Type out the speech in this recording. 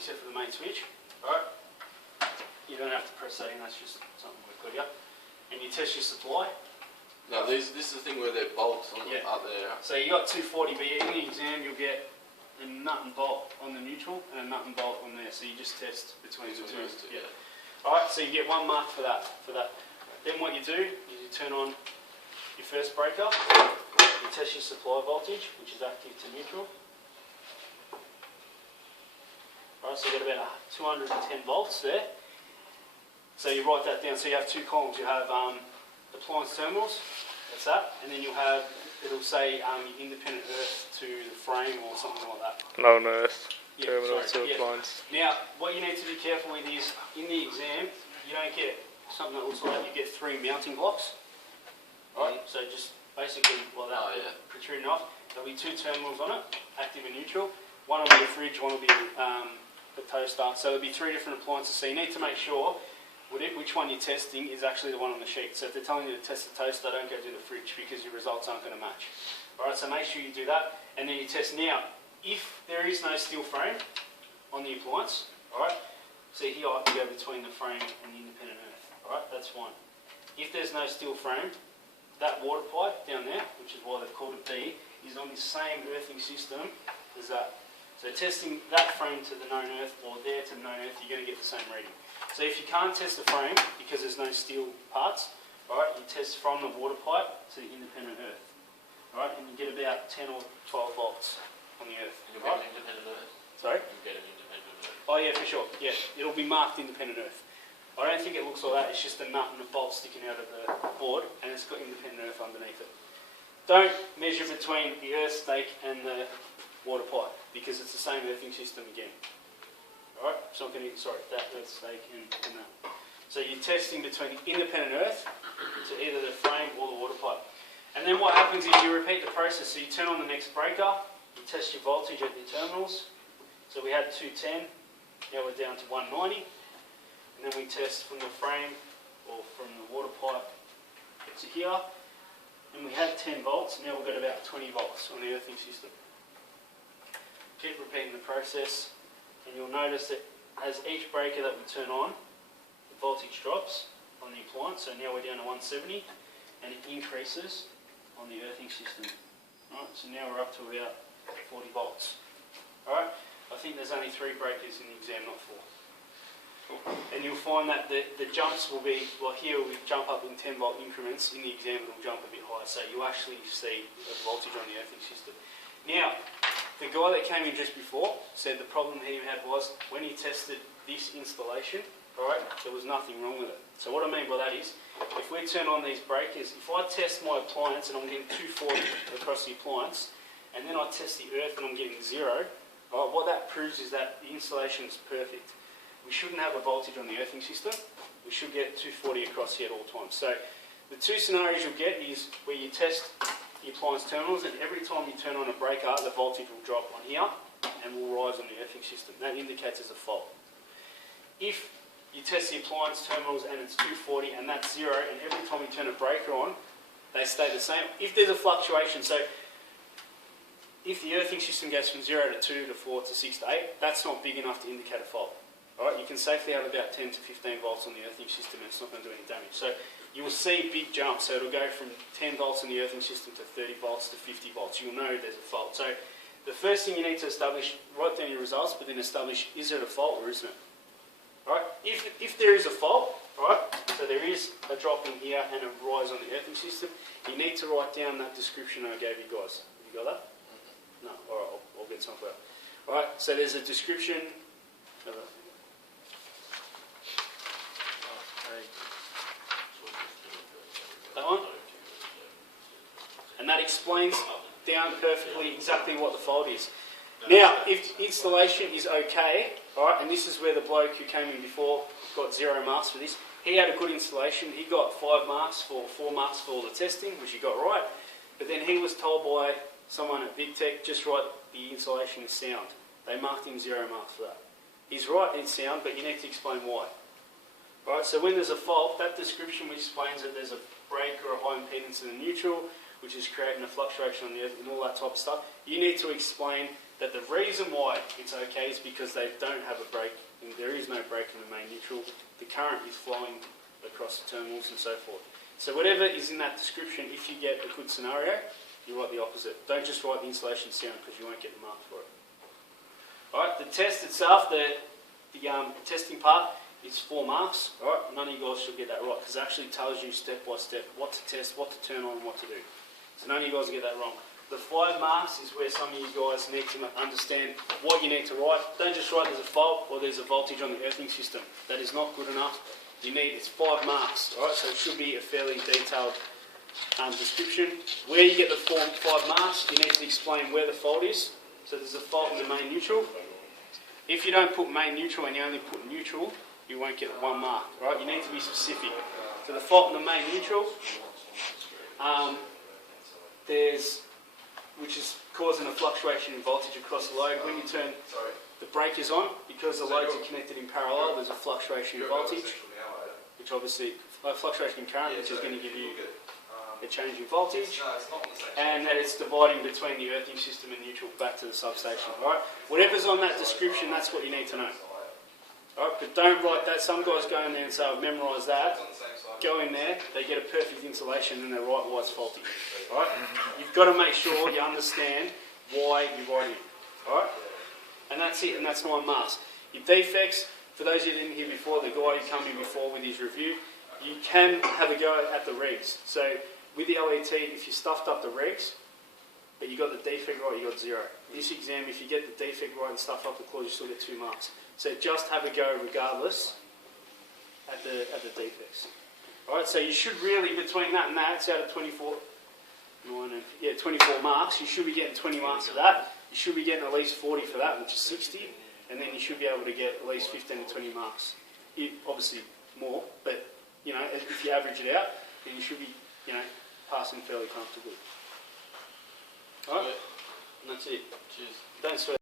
except for the main switch. Alright? You don't have to press that in, that's just something we've got here. And you test your supply. Now this is the thing where they're bolts on up there. So you got 240, but in the exam you'll get a nut and bolt on the neutral and a nut and bolt on there. So you just test between the two. Yeah. Alright, so you get 1 mark for that. Then what you do is you turn on your first breaker, you test your supply voltage, which is active to neutral. Alright, so you get about 210 volts there. So you write that down. So you have 2 columns. You have appliance terminals, that's that, and then you'll have, it'll say independent earth to the frame or something like that. Lone earth terminal to appliance. Now, what you need to be careful with is, in the exam, you don't get something that looks like that. You get 3 mounting blocks. Right, so just basically like that, protruding off. There'll be 2 terminals on it, active and neutral. One will be a fridge, one will be the toaster. So there'll be 3 different appliances. So you need to make sure which one you're testing is actually the one on the sheet. So if they're telling you to test the toaster, don't go do the fridge because your results aren't going to match. Alright, so make sure you do that, and then you test. Now, if there is no steel frame on the appliance, alright, see here I can go between the frame and the independent earth. Alright, that's fine. If there's no steel frame, that water pipe down there, which is why they've called it B, is on the same earthing system as that. So testing that frame to the known earth or there to the known earth, you're going to get the same reading. So if you can't test the frame because there's no steel parts, alright, you test from the water pipe to the independent earth. Alright, and you get about 10 or 12 volts on the earth. And you'll get an independent earth? Sorry? You'll get an independent earth. Oh yeah, for sure. Yeah, it'll be marked independent earth. I don't think it looks like that, it's just a nut and a bolt sticking out of the board and it's got independent earth underneath it. Don't measure between the earth stake and the water pipe because it's the same earthing system again. Alright, so I'm going to, that earth stake and that. So you're testing between the independent earth to either the frame or the water pipe. And then what happens is you repeat the process. So you turn on the next breaker, you test your voltage at your terminals. So we had 210, now we're down to 190. And then we test from the frame or from the water pipe to here. And we had 10 volts, now we've got about 20 volts on the earthing system. Keep repeating the process. And you'll notice that as each breaker that we turn on, the voltage drops on the appliance. So now we're down to 170 and it increases on the earthing system. Right, so now we're up to about 40 volts. Alright, I think there's only 3 breakers in the exam, not 4. And you'll find that the jumps will be, like here we jump up in 10 volt increments, in the exam it'll jump a bit higher. So you actually see the voltage on the earthing system. Now, the guy that came in just before said the problem he had was when he tested this installation, alright, there was nothing wrong with it. So what I mean by that is, if we turn on these breakers, if I test my appliance and I'm getting 240 across the appliance, and then I test the earth and I'm getting 0, right, what that proves is that the installation is perfect. We shouldn't have a voltage on the earthing system. We should get 240 across here at all times. So the 2 scenarios you'll get is where you test the appliance terminals, and every time you turn on a breaker, the voltage will drop on here and will rise on the earthing system. That indicates there's a fault. If you test the appliance terminals and it's 240 and that's 0, and every time you turn a breaker on, they stay the same. If there's a fluctuation, so if the earthing system goes from 0 to 2 to 4 to 6 to 8, that's not big enough to indicate a fault. Alright, you can safely have about 10 to 15 volts on the earthing system and it's not going to do any damage. So you will see big jumps, so it'll go from 10 volts in the earthing system to 30 volts to 50 volts. You'll know there's a fault. So the first thing you need to establish, write down your results, but then establish, is it a fault or isn't it? Alright, if there is a fault, alright, so there is a drop in here and a rise on the earthing system, you need to write down that description I gave you guys. Have you got that? No? Alright, I'll get something out. Alright, so there's a description of it. That one? And that explains down perfectly exactly what the fault is. Now, if installation is okay, alright, and this is where the bloke who came in before got 0 marks for this, he had a good installation, he got 5 marks for 4 marks for all the testing, which he got right, but then he was told by someone at Big Tech, just write the installation is sound. They marked him 0 marks for that. He's right, it's sound, but you need to explain why. Alright, so when there's a fault, that description explains that there's a break or a high impedance in the neutral, which is creating a fluctuation on the earth and all that type of stuff. You need to explain that the reason why it's okay is because they don't have a break, and there is no break in the main neutral. The current is flowing across the terminals and so forth. So whatever is in that description, if you get a good scenario, you write the opposite. Don't just write the insulation sound because you won't get the mark for it. Alright, the test itself, the testing part is 4 marks. Alright, none of you guys should get that right because it actually tells you step by step what to test, what to turn on, and what to do. So none of you guys will get that wrong. The 5 marks is where some of you guys need to understand what you need to write. Don't just write there's a fault or there's a voltage on the earthing system. That is not good enough. It's 5 marks, alright, so it should be a fairly detailed description. Where you get the 5 marks, you need to explain where the fault is. So there's a fault in the main neutral. If you don't put main neutral and you only put neutral, you won't get 1 mark, right? You need to be specific. So the fault in the main neutral, which is causing a fluctuation in voltage across the load. When you turn the breakers on, because the loads are connected in parallel, there's a fluctuation in voltage, which obviously, a fluctuation in current, which is going to give you a change in voltage, and that it's dividing between the earthing system and neutral back to the substation. Right? Whatever's on that description, that's what you need to know. Right? But don't write that. Some guys go in there and say, I've memorised that. Go in there, they get a perfect insulation and they write why it's faulty. Right? You've got to make sure you understand why you're writing it. Right? And that's it, and that's 9 marks. Your defects, for those of you who didn't hear before, the guy who came in before with his review, you can have a go at the regs. So with the LET, if you stuffed up the regs, but you got the defect right, you got 0. This exam, if you get the defect right and stuff up the clause, you still get 2 marks. So just have a go regardless at the defects. Alright, so you should really, between that and that, it's out of 24 marks, you should be getting 20 marks for that. You should be getting at least 40 for that, which is 60, and then you should be able to get at least 15 to 20 marks. Obviously more, but if you average it out, then you should be, passing fairly comfortably. Alright, and that's it. Cheers. Don't sweat.